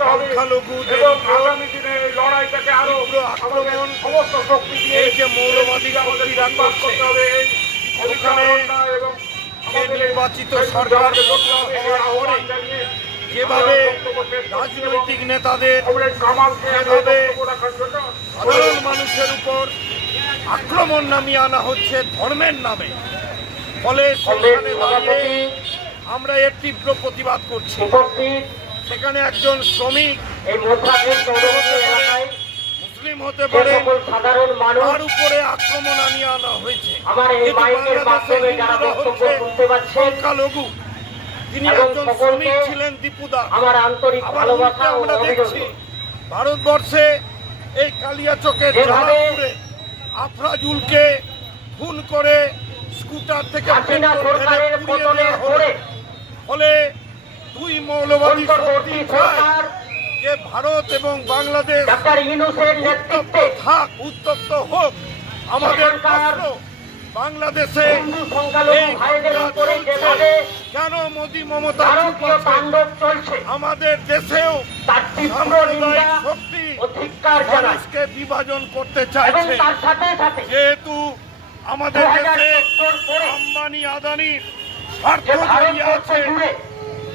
সংখ্যালঘুদের আগামী দিনে এই লড়াইটাকে আরো আক্রমণ সমস্ত শক্তি দিয়ে যে মৌলবাদী শক্তিরা করছে ওখানে যে নির্বাচিত সরকার হওয়ার পরে যেভাবে রাজনৈতিক নেতাদের যেভাবে সাধারণ মানুষের উপর আক্রমণ নামিয়ে আনা হচ্ছে ধর্মের নামে, ফলে সেখানে দাঁড়িয়ে আমরা এর তীব্র প্রতিবাদ করছি। সেখানে একজন শ্রমিক মুসলিম হতে পারে, তার উপরে আক্রমণ আনিয়ে আনা হয়েছে। সংখ্যালঘু তিনি একজন শ্রমিক ছিলেন, দীপুদা। আবার আমরা দেখছি ভারতবর্ষে এই কালিয়াচকের জালালপুরে আফরাজুলকে খুন করে স্কুটার থেকে ফলে দুই মৌলবাদী শক্তি চায় যে ভারত এবং বাংলাদেশ উত্তপ্ত হোক। আমাদের রাষ্ট্র বাংলাদেশে কেন মোদী মমতা আমাদের দেশেও সাম্প্রদায়িক শক্তি মানুষকে বিভাজন করতে চাইছে, যেহেতু আমাদের দেশে আম্বানি আদানি স্বার্থ জড়িয়ে আছে,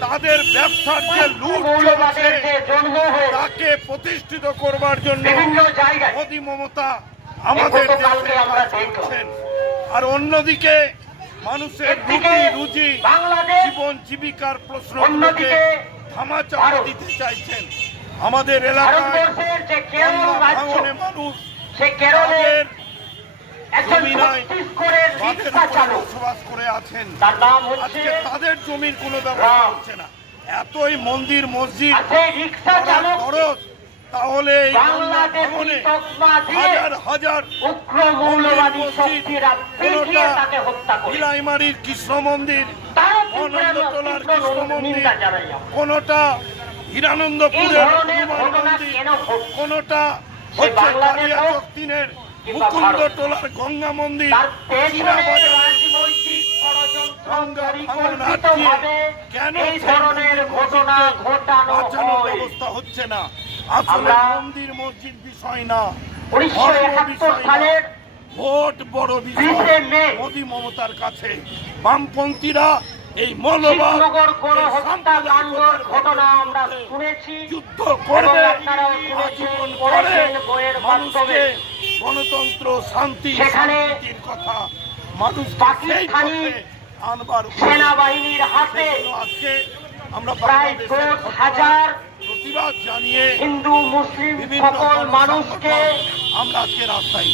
তাদের ব্যবসার যে লুট চলছে তাকে প্রতিষ্ঠিত করবার জন্য মোদী মমতা আমাদের দেশে করছেন। আর অন্যদিকে মানুষের রুজি জীবন জীবিকার প্রশ্নগুলোকে ধামাচাপা দিতে চাইছেন। আমাদের এলাকায় মানুষ বসবাস করে আছেন, আজকে তাদের জমির কোনো ব্যবস্থা হচ্ছে না। এতই মন্দির মসজিদ খরচ, তাহলে এই হাজার হাজার বিলাইমারির কৃষ্ণ মন্দির, আনন্দটোলার কৃষ্ণ মন্দির, কোনটা হিরানন্দপুরের মন্দির, কোনটা হচ্ছে কালিয়াচক তিনের মুকুন্দটোলার গঙ্গা মন্দির, কেন বাঁচানোর ব্যবস্থা হচ্ছে না? আসলে মন্দির মসজিদ বিষয় না, ভোট বড় বিষয় মোদী মমতার কাছে। বামপন্থীরা এই মৌলবাদ যুদ্ধ করবে, আজীবন করে মানুষকে গণতন্ত্র শান্তি শান্তির কথা মানুষ আনবার সেনাবাহিনীর হাতে আজকে আমরা প্রায় 10,000 প্রতিবাদ জানিয়ে হিন্দু মুসলিম সকল মানুষকে আমরা আজকে রাস্তায়